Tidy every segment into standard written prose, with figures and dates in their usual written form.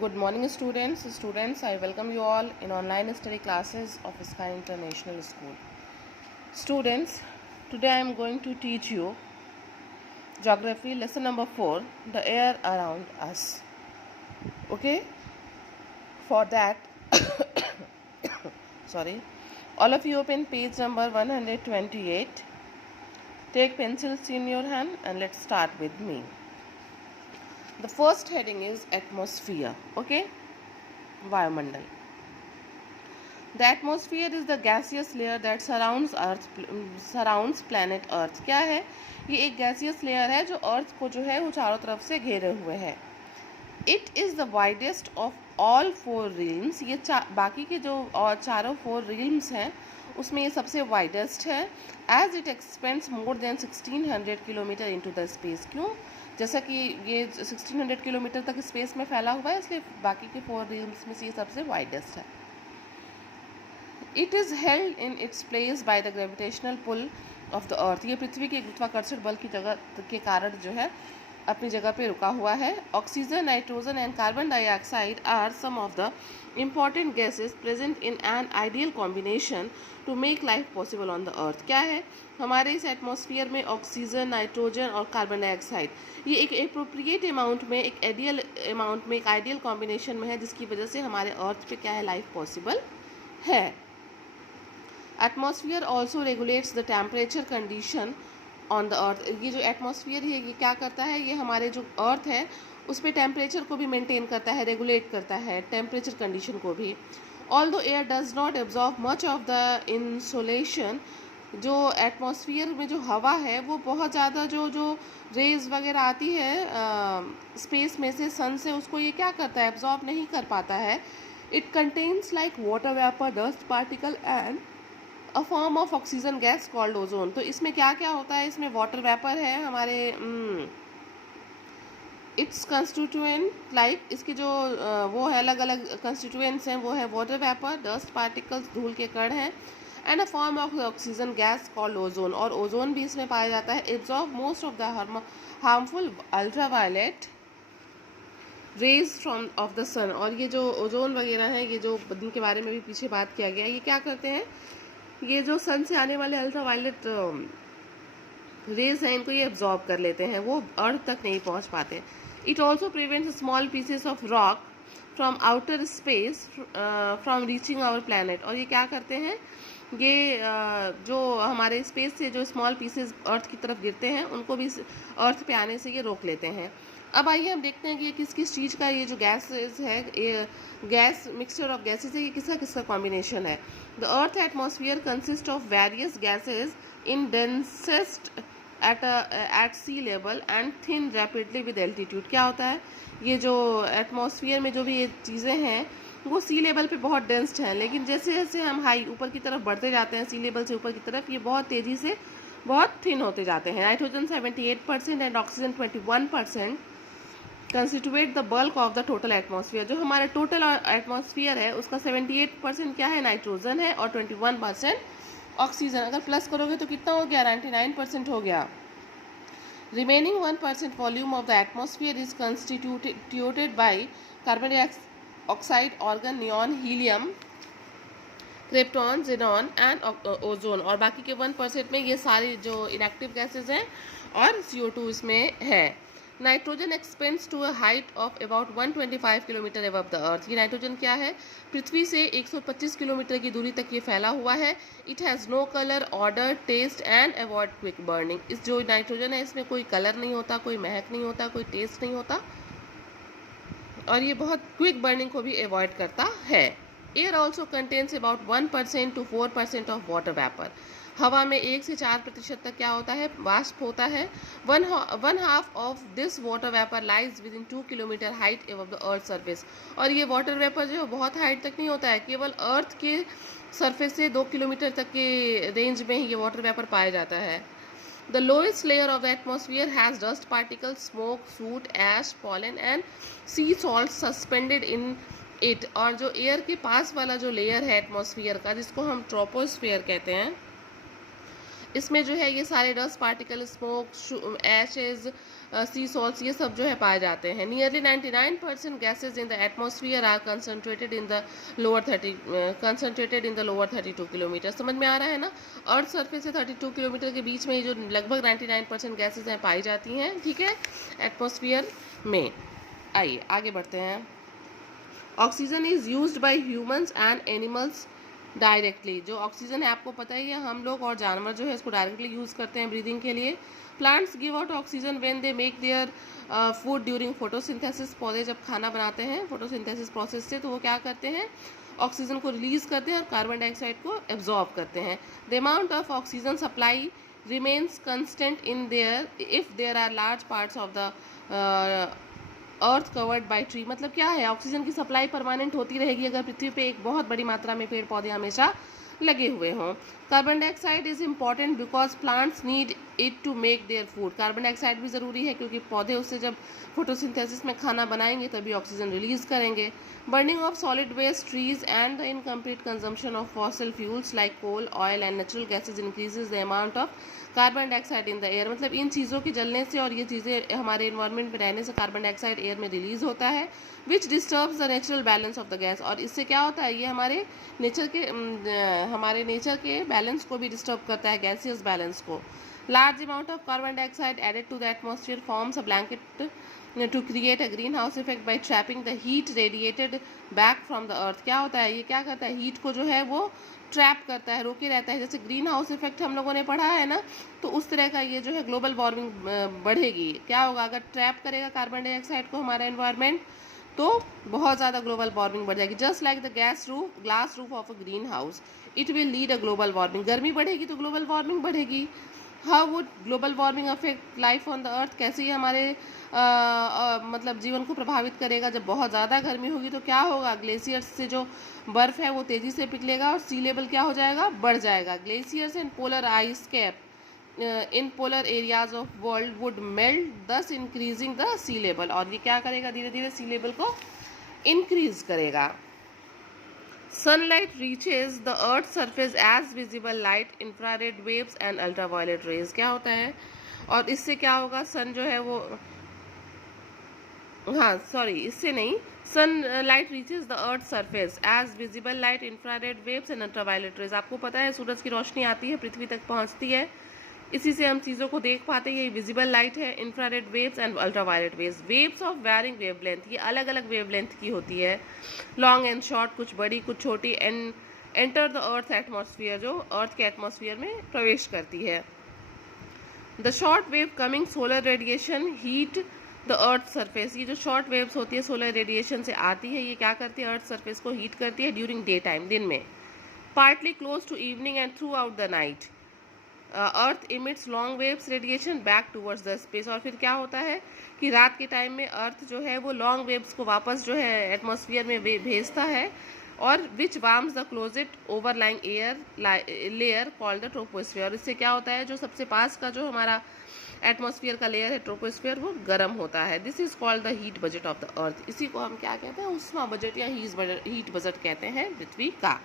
Good morning, students. I welcome you all in online study classes of Sky International School. Students, today I am going to teach you Geography lesson number 4, the air around us. Okay? For that, all of you open page number 128. Take pencils in your hand and let's start with me. The first heading is atmosphere. Okay? Vayumandal. The atmosphere is the gaseous layer that surrounds planet Earth. क्या है? ये एक gaseous layer है जो अर्थ को जो है वो चारों तरफ से घेरे हुए है. It is the widest of all four realms. ये बाकी के जो चारों 4 realms हैं उसमें ये सबसे वाइडेस्ट है. As it expands more than 1600 kilometre into the space. क्यों? जैसा कि ये 1600 किलोमीटर तक स्पेस में फैला हुआ है, इसलिए बाकी के 4 realms में से ये सबसे वाइडेस्ट है. It is held in its place by the gravitational pull of the earth. ये पृथ्वी के गुरुत्वाकर्षण बल की जगह के कारण जो है अपनी जगह पे रुका हुआ है. Oxygen, nitrogen and carbon dioxide are some of the important gases present in an ideal combination to make life possible on the earth. क्या है? हमारे इस एटमॉस्फेयर में ऑक्सीजन, नाइट्रोजन और कार्बन डाइऑक्साइड ये एक अप्रोप्रिएट अमाउंट में, एक आइडियल अमाउंट में, एक आइडियल कॉम्बिनेशन में है, जिसकी वजह से हमारे अर्थ पे क्या है, लाइफ पॉसिबल है. Atmosphere also regulates the temperature condition on the earth. ये जो एटमॉस्फेयर है ये क्या करता है, ये हमारे जो अर्थ है उस पर टेम्परेचर को भी मेंटेन करता है, रेगुलेट करता है टेम्परेचर कंडीशन को भी. Although air does not absorb much of the insolation. जो एटमॉस्फेयर में जो हवा है वो बहुत ज़्यादा जो रेज वगैरह आती है स्पेस में से, सन से, उसको ये क्या करता है, एब्जॉर्ब नहीं कर पाता है. It contains like water vapour, dust particle and a form of oxygen gas called ozone. तो इसमें क्या क्या होता है, इसमें वाटर वेपर है हमारे, इट्स कंस्टिट्यूएंट लाइक, इसके जो वो है अलग अलग कंस्टिट्यूएंट्स हैं, वो है वाटर वेपर, डस्ट पार्टिकल्स, धूल के कण हैं, and a form of oxygen gas called ozone. और ओजोन भी इसमें पाया जाता है. Absorb most of the harmful ultraviolet rays from of the sun. और ये जो ओजोन वगैरह है, ये जो जिनके बारे में भी पीछे बात किया गया, ये क्या करते हैं, ये जो सन से आने वाले अल्ट्रावायलेट रेज हैं इनको ये एब्जॉर्ब कर लेते हैं, वो अर्थ तक नहीं पहुंच पाते. It also prevents small pieces of rock from outer space from reaching our planet. और ये क्या करते हैं, ये जो हमारे स्पेस से जो स्मॉल पीसेस अर्थ की तरफ गिरते हैं उनको भी अर्थ पे आने से ये रोक लेते हैं. अब आइए हम देखते हैं कि ये किस किस चीज़ का, ये जो गैसेस है, ये गैस मिक्सचर ऑफ गैसेस है, ये किसका किसका कॉम्बिनेशन है. The earth atmosphere consist of various gases in densest at sea level and thin rapidly with altitude. क्या होता है, ये जो एटमॉस्फेयर में जो भी ये चीज़ें हैं वो सी लेवल पे बहुत डेंस्ड हैं, लेकिन जैसे जैसे हम हाई ऊपर की तरफ बढ़ते जाते हैं, सी लेवल से ऊपर की तरफ, ये बहुत तेज़ी से बहुत थिन होते जाते हैं. Nitrogen 78% and oxygen 21% constitute the bulk of the total atmosphere. जो हमारा टोटल एटमॉस्फेयर है उसका 78% क्या है, नाइट्रोजन है, और 21% ऑक्सीजन. अगर प्लस करोगे तो कितना हो गया, 99% हो गया. Remaining 1% volume of the atmosphere is constituted by carbon dioxide, organ, neon, helium, krypton, xenon and ozone. और बाकी के 1% में ये सारी जो इनएक्टिव गैसेज हैं और CO2 इसमें है. Nitrogen expands to a height of about 125 kilometre above the earth. ये नाइट्रोजन क्या है, पृथ्वी से 125 किलोमीटर की दूरी तक ये फैला हुआ है. It has no colour, order, taste and avoid quick burning. इस जो नाइट्रोजन है इसमें कोई कलर नहीं होता, कोई महक नहीं होता, कोई टेस्ट नहीं होता, और ये बहुत क्विक बर्निंग को भी अवॉइड करता है. Air also contains about 1% to 4% of water vapour. हवा में 1 से 4% तक क्या होता है, वाष्प होता है. One half of this water vapour lies with in 2 kilometre height above the earth surface. और ये वाटर वेपर जो है बहुत हाइट तक नहीं होता है, केवल अर्थ के सरफेस से 2 किलोमीटर तक के रेंज में ही ये वाटर वेपर पाया जाता है. The lowest layer of the atmosphere has dust particles, smoke, soot, ash, pollen and sea salt suspended in it. और जो एयर के पास वाला जो लेयर है एटमॉस्फेयर का, जिसको हम ट्रोपोस्फेयर कहते हैं, इसमें जो है ये सारे dust particle, smoke, ashes, sea salts, ये सब जो है पाए जाते हैं। Nearly 99% gases in the atmosphere are concentrated in the lower 32 kilometre. समझ में आ रहा है ना? अर्थ सरफेस से 32 किलोमीटर के बीच में ये जो लगभग 99% गैसेज हैं पाई जाती हैं, ठीक है, एटमॉस्फेयर में। आइए आगे बढ़ते हैं। Oxygen is used by humans and animals directly. जो ऑक्सीजन है आपको पता ही है, हम लोग और जानवर जो है इसको डायरेक्टली यूज़ करते हैं ब्रीदिंग के लिए। Plants give out oxygen when they make their food during photosynthesis. पौधे जब खाना बनाते हैं फोटोसिंथेसिस प्रोसेस से, तो वो क्या करते हैं, ऑक्सीजन को रिलीज करते हैं और कार्बन डाइऑक्साइड को एब्जॉर्ब करते हैं। The amount of oxygen supply remains constant in there if there are large parts of the earth covered by tree. मतलब क्या है, ऑक्सीजन की सप्लाई परमानेंट होती रहेगी अगर पृथ्वी पे एक बहुत बड़ी मात्रा में पेड़ पौधे हमेशा लगे हुए हों। Carbon dioxide is important because plants need it to make their food. Carbon dioxide भी ज़रूरी है क्योंकि पौधे उससे जब फोटोसिंथेसिस में खाना बनाएंगे तभी ऑक्सीजन रिलीज करेंगे। Burning of solid waste trees and the incomplete consumption of fossil fuels like coal oil and natural gases increases the amount of carbon dioxide in the air. मतलब इन चीज़ों के जलने से और ये चीज़ें हमारे इन्वायरमेंट में रहने से कार्बन डाइऑक्साइड एयर में रिलीज होता है, which disturbs the natural balance of the gas. और इससे क्या होता है, ये हमारे नेचर के बैलेंस को भी डिस्टर्ब करता है, गैसियस बैलेंस को। Large amount of carbon dioxide added to the atmosphere forms a blanket to create a greenhouse effect by trapping the heat radiated back from the earth. क्या होता है, ये क्या करता है, हीट को जो है वो ट्रैप करता है, रोके रहता है। जैसे ग्रीन हाउस इफेक्ट हम लोगों ने पढ़ा है ना, तो उस तरह का ये जो है ग्लोबल वार्मिंग बढ़ेगी। क्या होगा, अगर ट्रैप करेगा कार्बन डाइऑक्साइड को हमारा एनवायरनमेंट, तो बहुत ज़्यादा ग्लोबल वार्मिंग बढ़ जाएगी। Just like the glass roof of a green house, it will lead a global warming. गर्मी बढ़ेगी तो ग्लोबल वार्मिंग बढ़ेगी। How would global warming affect life on the earth? कैसे ये हमारे मतलब जीवन को प्रभावित करेगा? जब बहुत ज़्यादा गर्मी होगी तो क्या होगा, ग्लेशियर्स से जो बर्फ़ है वो तेज़ी से पिघलेगा और सी लेवल क्या हो जाएगा, बढ़ जाएगा। Glaciers and polar ice cap in polar areas of world would melt, thus increasing the sea level. और ये क्या करेगा, धीरे धीरे सी लेवल को इंक्रीज करेगा। Sunlight reaches the earth surface as visible light, infrared waves and ultraviolet rays. क्या होता है, और इससे क्या होगा, सन जो है वो, हाँ सॉरी इससे नहीं, sunlight reaches the earth surface as visible light, infrared waves and ultraviolet rays. आपको पता है सूरज की रोशनी आती है, पृथ्वी तक पहुंचती है, इसी से हम चीज़ों को देख पाते हैं। ये विजिबल लाइट है, infrared waves and ultraviolet waves. Waves of varying wavelength, ये अलग अलग वेवलेंथ की होती है, लॉन्ग एंड शॉर्ट, कुछ बड़ी कुछ छोटी, and enter the earth atmosphere, जो अर्थ के एटमॉस्फेयर में प्रवेश करती है। The short wave coming solar radiation heat the earth surface. ये जो शॉर्ट वेव्स होती है सोलर रेडिएशन से आती है, ये क्या करती है, अर्थ सरफेस को हीट करती है ड्यूरिंग डे टाइम, दिन में। Partly close to evening and throughout the night earth emits long waves radiation back towards the space. और फिर क्या होता है कि रात के टाइम में अर्थ जो है वो लॉन्ग वेव्स को वापस जो है एटमॉस्फेयर में भेजता है, और which warms the closest overlying air layer called the troposphere. और इससे क्या होता है, जो सबसे पास का जो हमारा एटमॉस्फेयर का लेयर है ट्रोपोस्फेयर, वो गर्म होता है। This is called the heat budget of the अर्थ। इसी को हम क्या कहते हैं, उष्मा बजट या हीट बजट कहते हैं पृथ्वी का।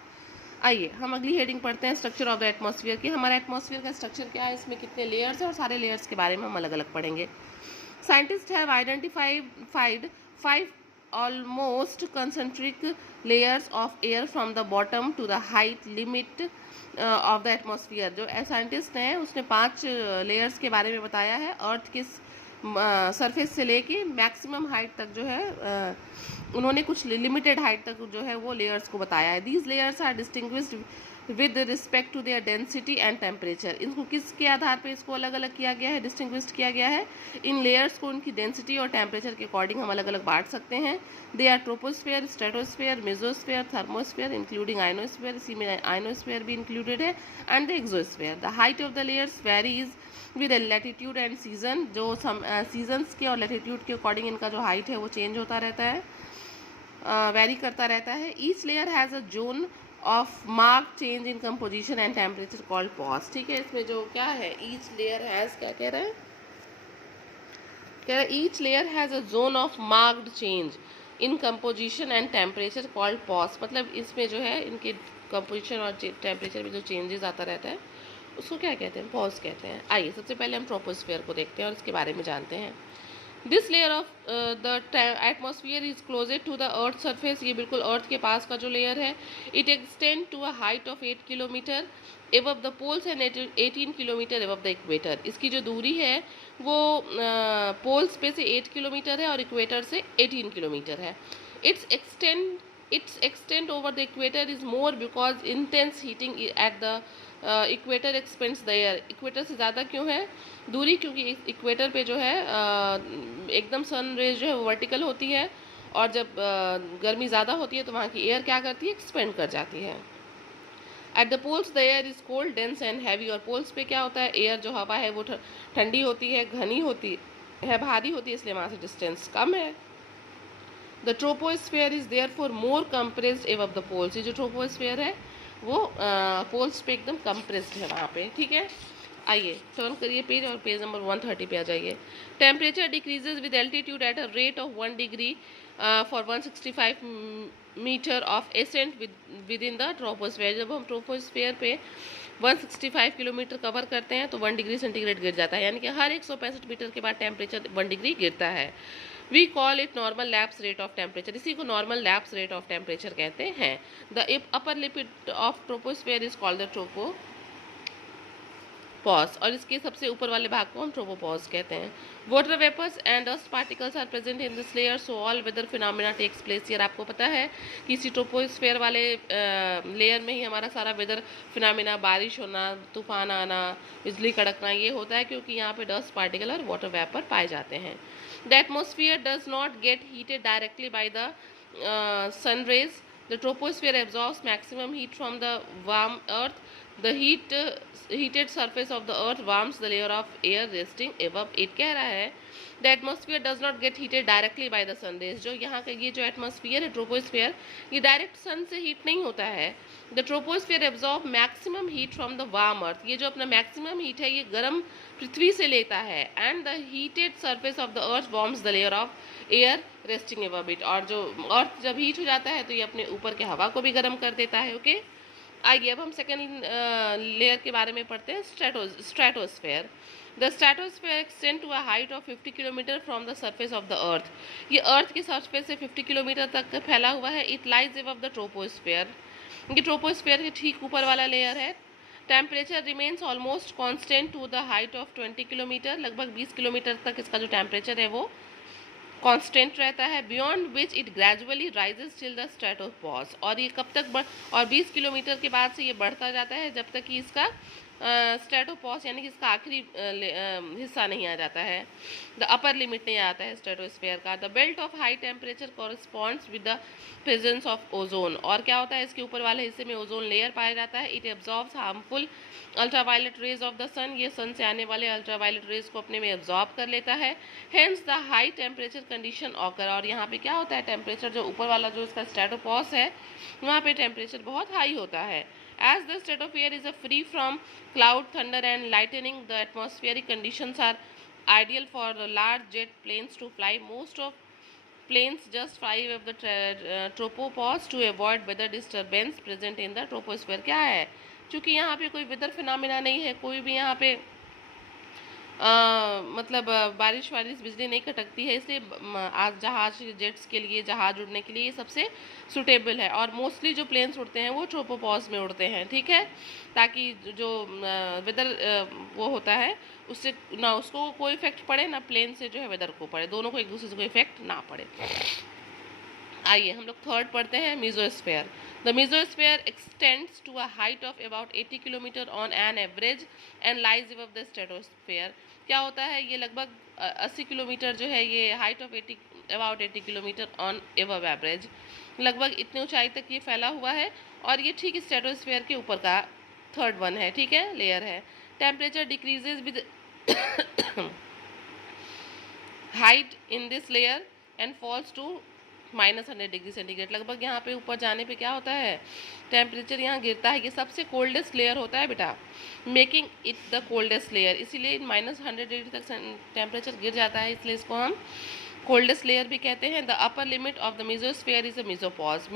आइए हम अगली हेडिंग पढ़ते हैं, स्ट्रक्चर ऑफ द एटमॉस्फेयर की। हमारा एटमॉस्फेयर का स्ट्रक्चर क्या है, इसमें कितने लेयर्स हैं, और सारे लेयर्स के बारे में हम अलग अलग पढ़ेंगे। Scientist have identified 5 almost concentric layers of air from the bottom to the height limit of the atmosphere. जो साइंटिस्ट हैं उसने 5 लेयर्स के बारे में बताया है, अर्थ के सरफेस से लेके मैक्सिमम हाइट तक जो है उन्होंने कुछ लिमिटेड हाइट तक जो है वो लेयर्स को बताया है। These layers are distinguished with respect to their density and temperature. इनको किसके आधार पे इसको अलग अलग किया गया है, डिस्टिंग्विश्ड किया गया है, इन लेयर्स को उनकी डेंसिटी और टेम्परेचर के अकॉर्डिंग हम अलग अलग बांट सकते हैं। They are troposphere, stratosphere, mesosphere, thermosphere including ionosphere, इसी में आइनोस्फेयर भी इंक्लूडेड है, and the exosphere. The height of the layers varies with latitude and season. जो सीजन्स के और लैटिट्यूड के अकॉर्डिंग इनका जो हाइट है वो चेंज होता रहता है, वेरी करता रहता है। Each layer has a zone of mark change in composition and temperature called pause. ठीक है, इसमें जो क्या है, ईच लेयर हैज़, क्या कह रहे हैं, कह रहे हैं each layer has a zone of marked change in composition and temperature called pause. मतलब इसमें जो है इनके कंपोजिशन और टेम्परेचर में जो चेंजेस आता रहता है उसको क्या कहते हैं, पॉज कहते हैं। आइए सबसे पहले हम ट्रोपोस्फेयर को देखते हैं और इसके बारे में जानते हैं। This layer of the atmosphere is closed to the earth surface, ये बिल्कुल अर्थ के पास का जो लेयर है। It extend to a height of 8 kilometre above the poles and 18 kilometre above the equator. इसकी जो दूरी है वो पोल्स पे से 8 किलोमीटर है और इक्वेटर से 18 किलोमीटर है। Its extent over the equator is more because intense heating at the equator expands the air. Equator से ज़्यादा क्यों है दूरी? क्योंकि इक्वेटर पे जो है एकदम सन रेज जो है वो वर्टिकल होती है, और जब गर्मी ज़्यादा होती है तो वहाँ की एयर क्या करती है, एक्सपेंड कर जाती है। At the poles the air is cold, dense and heavy. और पोल्स पे क्या होता है, एयर जो हवा है वो ठंडी होती है, घनी होती है, भारी होती है, इसलिए वहाँ से डिस्टेंस कम है। The troposphere is there for more compressed above the poles. ये जो ट्रोपोस्फेयर है वो पोल्स पे एकदम कंप्रेस्ड है वहाँ पे, ठीक है। आइए टर्न करिए पेज और पेज नंबर 130 पे आ जाइए। Temperature decreases with altitude at a rate of 1 degree for 165 metre of ascent within the troposphere. जब हम ट्रोपोस्फेयर पे 165 किलोमीटर कवर करते हैं तो 1 डिग्री सेंटीग्रेड गिर जाता है, यानी कि हर 165 मीटर के बाद टेम्परेचर 1 डिग्री गिरता है। We call it normal lapse rate of temperature, इसी को normal lapse rate of temperature कहते हैं। The upper limit of troposphere is called the tropopause, और इसके सबसे ऊपर वाले भाग को हम ट्रोपोपॉज कहते हैं। Water vapours and dust particles are present in this layer, so all weather phenomena takes place. यार आपको पता है कि इसी ट्रोपोस्फेयर वाले लेयर में ही हमारा सारा वेदर फिनोमेना, बारिश होना, तूफान आना, बिजली कड़कना, ये होता है क्योंकि यहाँ पे डस्ट पार्टिकल और वाटर वेपर पाए जाते हैं। The atmosphere does not get heated directly by the sun rays. The troposphere absorbs maximum heat from the warm earth. The heated surface of the earth warms the layer of air resting above it. कह रहा है the atmosphere does not get heated directly by the sun rays. जो यहाँ का ये जो atmosphere है troposphere, ये डायरेक्ट सन से हीट नहीं होता है। The troposphere absorb maximum heat from the warm earth, ये जो अपना मैक्सिमम हीट है ये गर्म पृथ्वी से लेता है। And the heated surface of the earth warms the layer of air resting above it, और जो अर्थ जब हीट हो जाता है तो ये अपने ऊपर के हवा को भी गर्म कर देता है। ओके, आइए अब हम सेकेंड लेयर के बारे में पढ़ते हैं, stratosphere. The stratosphere extend to a height of 50 kilometre from the surface of the earth. ये अर्थ के सरफेस से 50 किलोमीटर तक फैला हुआ है। It lies above the troposphere, ये ट्रोपोस्फेयर के ठीक ऊपर वाला लेयर है। Temperature remains almost constant to the height of 20 kilometre, लगभग 20 किलोमीटर तक इसका जो टेम्परेचर है वो कांस्टेंट रहता है। Beyond which it gradually rises till the stratopause, और ये कब तक और 20 किलोमीटर के बाद से ये बढ़ता जाता है जब तक कि इसका स्ट्रेटोपॉज यानी कि इसका आखिरी हिस्सा नहीं आ जाता है, द अपर लिमिट नहीं आता है स्ट्रेटोस्फेयर का। The belt of high temperature corresponds with the presence of ozone, और क्या होता है इसके ऊपर वाले हिस्से में ओजोन लेयर पाया जाता है। It absorbs harmful ultraviolet rays of the sun, ये सन से आने वाले अल्ट्रावायलेट रेज को अपने में एब्जॉर्ब कर लेता है। Hence the high temperature condition occur, और यहाँ पे क्या होता है टेम्परेचर जो ऊपर वाला जो इसका स्ट्रेटोपॉज है वहाँ पे टेम्परेचर बहुत हाई होता है। As the stratosphere is free from cloud, thunder and lightning, the atmospheric conditions are ideal for large jet planes to fly. Most of planes just fly above the tropopause to avoid weather disturbance present in the troposphere. क्या है, चूँकि यहाँ पे कोई weather phenomena नहीं है, कोई भी यहाँ पे मतलब बारिश वारिश बिजली नहीं कटकती है, इसलिए आज जहाज जेट्स के लिए, जहाज उड़ने के लिए ये सबसे सुटेबल है। और मोस्टली जो प्लेन्स उड़ते हैं वो ट्रोपोपॉज में उड़ते हैं, ठीक है, ताकि जो वेदर वो होता है उससे ना उसको कोई इफेक्ट पड़े ना प्लेन से जो है वेदर को पड़े, दोनों को एक दूसरे से कोई इफेक्ट ना पड़े। आइए हम लोग थर्ड पढ़ते हैं, mesosphere. The mesosphere extends to a height of about 80 kilometre on an average and lies above the stratosphere. क्या होता है, ये लगभग 80 किलोमीटर जो है, ये height of about 80 kilometre on above average, लगभग इतनी ऊंचाई तक ये फैला हुआ है, और ये ठीक स्ट्रेटोस्फेयर के ऊपर का थर्ड वन है, ठीक है, लेयर है। Temperature decreases with height in this layer and falls to -100 degree centigrade. लगभग यहाँ पे ऊपर जाने पे क्या होता है, टेम्परेचर यहाँ गिरता है, ये सबसे कोल्डेस्ट लेयर होता है बेटा, making it the coldest layer, इसीलिए -100 डिग्री तक टेम्परेचर गिर जाता है, इसलिए इसको हम कोल्डेस्ट लेयर भी कहते हैं। The upper limit of the mesosphere is a mesopause,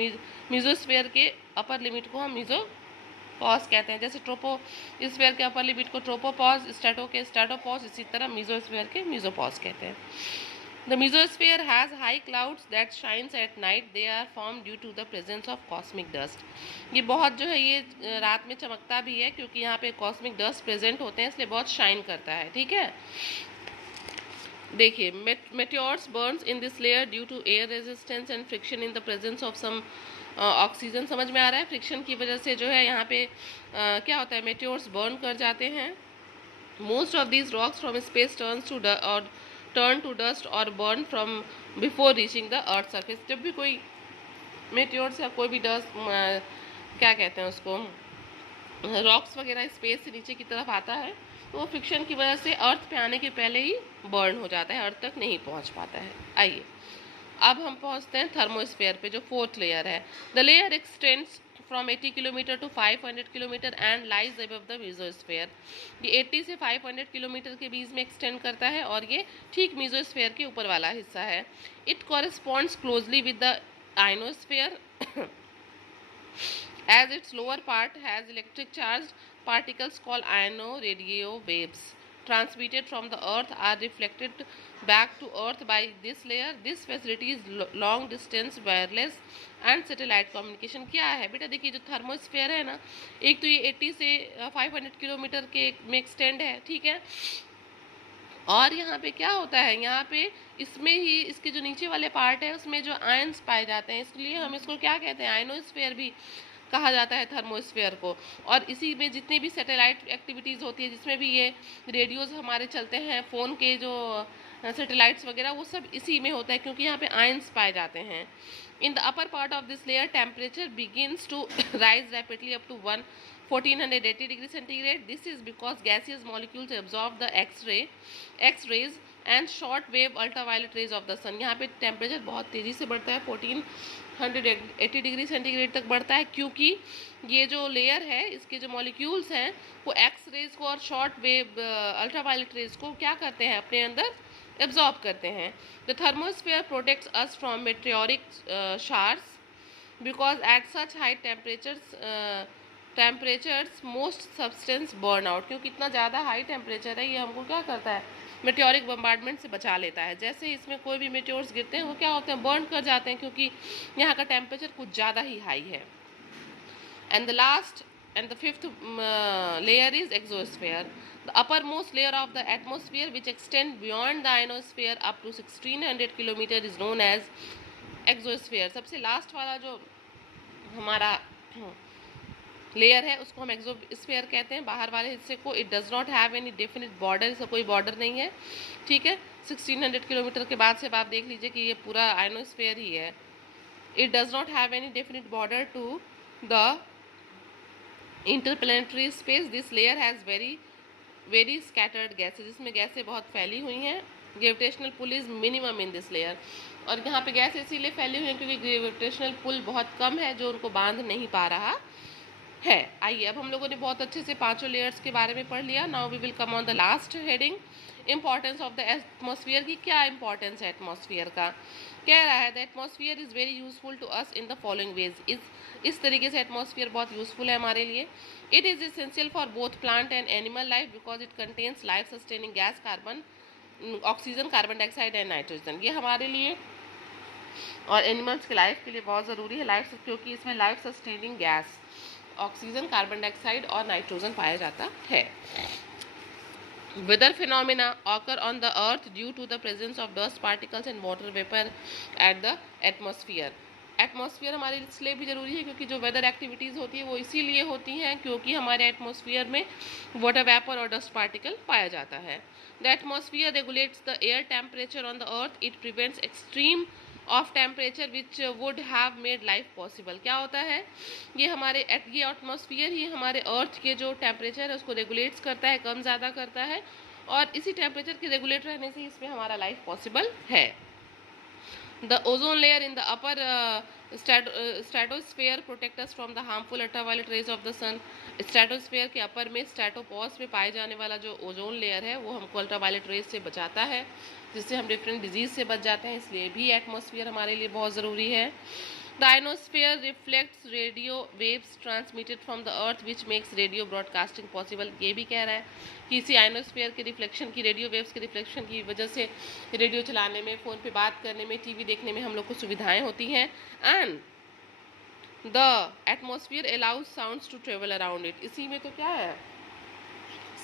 mesosphere के अपर लिमिट को हम पॉज कहते हैं। जैसे ट्रोपोस्फीयर के अपर लिमिट को ट्रोपोपॉज, स्ट्रेटो के स्ट्रेटोपॉज, इसी तरह मेसोस्फीयर के मेसोपॉज कहते हैं। The mesosphere has high clouds that shines at night. They are formed due to the presence of cosmic dust. ये बहुत जो है ये रात में चमकता भी है क्योंकि यहाँ पे कॉस्मिक डस्ट प्रेजेंट होते हैं, इसलिए बहुत शाइन करता है। ठीक है, देखिए meteors burns in this layer due to air resistance and friction in the presence of some oxygen. समझ में आ रहा है, फ्रिक्शन की वजह से जो है यहाँ पे क्या होता है, मेट्योर्स बर्न कर जाते हैं। Most of these rocks from space turn to dust और burn from before reaching the earth surface. जब भी कोई मेट्योर्स या कोई भी डस्ट क्या कहते हैं उसको, रॉक्स वगैरह स्पेस से नीचे की तरफ आता है तो वो फ्रिक्शन की वजह से अर्थ पे आने के पहले ही बर्न हो जाता है, अर्थ तक नहीं पहुंच पाता है। आइए अब हम पहुंचते हैं थर्मोस्फेयर पे, जो फोर्थ लेयर है। The layer extends from 80 kilometre to 500 kilometre and lies above the mesosphere. ये 80 से 500 किलोमीटर के बीच में एक्सटेंड करता है और ये ठीक मेसोस्फेयर के ऊपर वाला हिस्सा है। It corresponds closely with the ionosphere as its lower part has electric charged particles called iono-radio waves transmitted from the earth are reflected back to earth by this layer. This facilitates long distance wireless and satellite communication। क्या है बेटा, देखिए जो thermosphere है ना, एक तो ये 80 से 500 किलोमीटर के में एक्सटेंड है, ठीक है, और यहाँ पे क्या होता है, यहाँ पे इसमें ही इसके जो नीचे वाले पार्ट है उसमें जो आयंस पाए जाते हैं, इसलिए हम इसको क्या कहते हैं, आयनोस्फेयर भी कहा जाता है थर्मोस्फेयर को। और इसी में जितनी भी सैटेलाइट एक्टिविटीज़ होती है, जिसमें भी ये रेडियोज़ हमारे चलते हैं, फ़ोन के जो सैटेलाइट्स वगैरह, वो सब इसी में होता है क्योंकि यहाँ पे आयंस पाए जाते हैं। In the upper part of this layer temperature begins to rise rapidly up to 1480 degree centigrade. This is because gaseous molecules absorb the X-rays and short wave ultraviolet rays of the sun. यहाँ पे temperature बहुत तेज़ी से बढ़ता है, 1480 degree centigrade तक बढ़ता है, क्योंकि ये जो लेयर है, इसके जो मॉलिक्यूल्स हैं वो एक्स रेज को और शॉर्ट वेव अल्ट्रावायलेट रेज को क्या करते हैं, अपने अंदर एब्जॉर्ब करते हैं। The thermosphere protects us from meteoric showers because at such high temperatures most substance burn out. क्योंकि इतना ज़्यादा हाई टेम्परेचर है, ये हमको क्या करता है, मेटेरिक बम्बार्डमेंट से बचा लेता है। जैसे ही इसमें कोई भी मेटेरियल्स गिरते हैं वो क्या होते हैं, बर्न कर जाते हैं, क्योंकि यहाँ का टेम्परेचर कुछ ज़्यादा ही हाई है। And the last and the fifth layer is exosphere, the uppermost layer of the atmosphere which extend beyond the ionosphere up to 1600 kilometer is known as exosphere। सबसे लास्ट वाला जो हमारा लेयर है उसको हम एक्सोस्फीयर कहते हैं, बाहर वाले हिस्से को। It does not have any definite border, इसका कोई बॉर्डर नहीं है, ठीक है। 1600 किलोमीटर के बाद से आप देख लीजिए कि ये पूरा आयनोस्फीयर ही है। It does not have any definite border to the interplanetary space. This layer has very scattered gases, इसमें गैसें बहुत फैली हुई हैं। Gravitational pull is minimum in this layer, और यहाँ पे गैस इसीलिए फैली हुई है क्योंकि ग्रेविटेशनल पुल बहुत कम है जो उनको बांध नहीं पा रहा है। आइए अब हम लोगों ने बहुत अच्छे से पांचों लेयर्स के बारे में पढ़ लिया। Now we will come on the last heading, importance of the atmosphere की। क्या इंपॉर्टेंस है एटमॉस्फेयर का, कह रहा है the atmosphere is very useful to us in the following ways. इस तरीके से एटमॉस्फेयर बहुत यूजफुल है हमारे लिए। It is essential for both plant and animal life because it contains life sustaining gas, carbon, oxygen, carbon dioxide and nitrogen. ये हमारे लिए और एनिमल्स की लाइफ के लिए बहुत ज़रूरी है लाइफ, क्योंकि इसमें life sustaining gas oxygen, carbon dioxide और नाइट्रोजन पाया जाता है। Weather phenomena occur on the earth due to the presence of dust particles and water vapor at the atmosphere। Atmosphere हमारे इसलिए भी ज़रूरी है क्योंकि जो वेदर एक्टिविटीज़ होती है वो इसीलिए होती हैं क्योंकि हमारे एटमॉस्फेयर में वाटर वेपर और डस्ट पार्टिकल पाया जाता है। The atmosphere regulates the air temperature on the earth. It prevents extreme of temperature which would have made life possible. क्या होता है, ये हमारे ये एटमॉस्फेयर ही हमारे अर्थ के जो टेम्परेचर है उसको रेगुलेट्स करता है, कम ज़्यादा करता है, और इसी टेम्परेचर के रेगुलेट रहने से इसमें हमारा लाइफ पॉसिबल है। The ozone layer in the upper stratosphere protect us from the harmful ultraviolet rays of the sun। Stratosphere के अपर में स्ट्रेटोपॉज में पाए जाने वाला जो ओजोन लेयर है वो हमको अल्ट्रावायलेट रेज से बचाता है, जिससे हम डिफरेंट डिजीज से बच जाते हैं, इसलिए भी एटमॉस्फेयर हमारे लिए बहुत ज़रूरी है। The ionosphere reflects radio waves transmitted from the earth which makes radio broadcasting possible. ये भी कह रहा है कि इसी ionosphere के रिफ्लेक्शन की, रेडियो वेव्स के रिफ्लेक्शन की वजह से रेडियो चलाने में, फ़ोन पे बात करने में, टीवी देखने में हम लोग को सुविधाएं होती हैं. And the atmosphere allows sounds to travel around it. इसी में तो क्या है,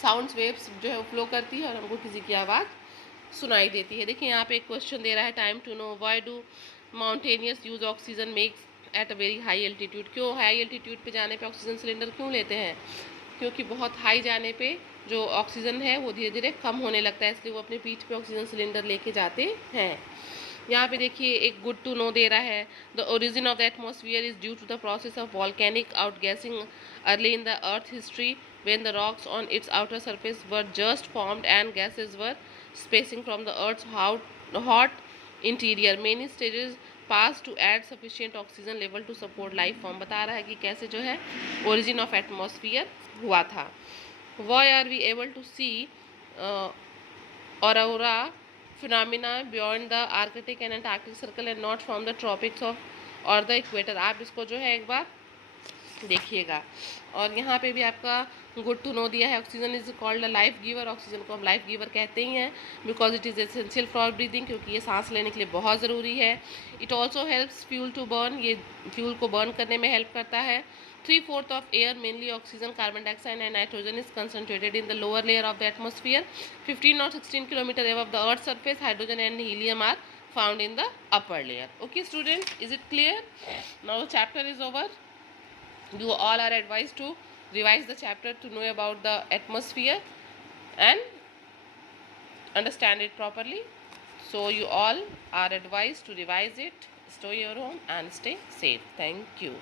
साउंड्स वेव्स जो है वो फ्लो करती है और हमको किसी की आवाज़ सुनाई देती है. देखिए यहाँ पे एक क्वेश्चन दे रहा है, time to know why do mountaineers use oxygen masks at a very high altitude. क्यों हाई एल्टीट्यूड पे जाने पे ऑक्सीजन सिलेंडर क्यों लेते हैं? क्योंकि बहुत हाई जाने पे जो ऑक्सीजन है वो धीरे धीरे कम होने लगता है, इसलिए वो अपने पीठ पे ऑक्सीजन सिलेंडर लेके जाते हैं. यहाँ पे देखिए एक गुड टू नो दे रहा है, the origin of the atmosphere is due to the process of volcanic outgassing early in the earth history when the rocks on its outer surface were just formed and gases were spacing from the earth's hot interior. Many stages passed to add sufficient oxygen level to support life form. बता रहा है कि कैसे जो है origin of atmosphere हुआ था. Why are we able to see aurora phenomena beyond the Arctic and Antarctic circle and not from the tropics of or the equator? आप इसको जो है एक बार देखिएगा. और यहाँ पे भी आपका गुड टू नो दिया है, oxygen is called a life giver. Oxygen को हम लाइफ गिवर कहते ही हैं because it is essential for breathing, क्योंकि ये सांस लेने के लिए बहुत ज़रूरी है. It also helps fuel to burn, ये फ्यूल को बर्न करने में हेल्प करता है. 3/4 of air mainly oxygen, carbon dioxide and nitrogen is concentrated in the lower layer of the atmosphere. 15 or 16 kilometre above the earth's surface, hydrogen and helium are found in the upper layer. Okay student, is it clear? Now the chapter is over. You all are advised to revise the chapter to know about the atmosphere and understand it properly. So you all are advised to revise it, stay your home and stay safe. Thank you.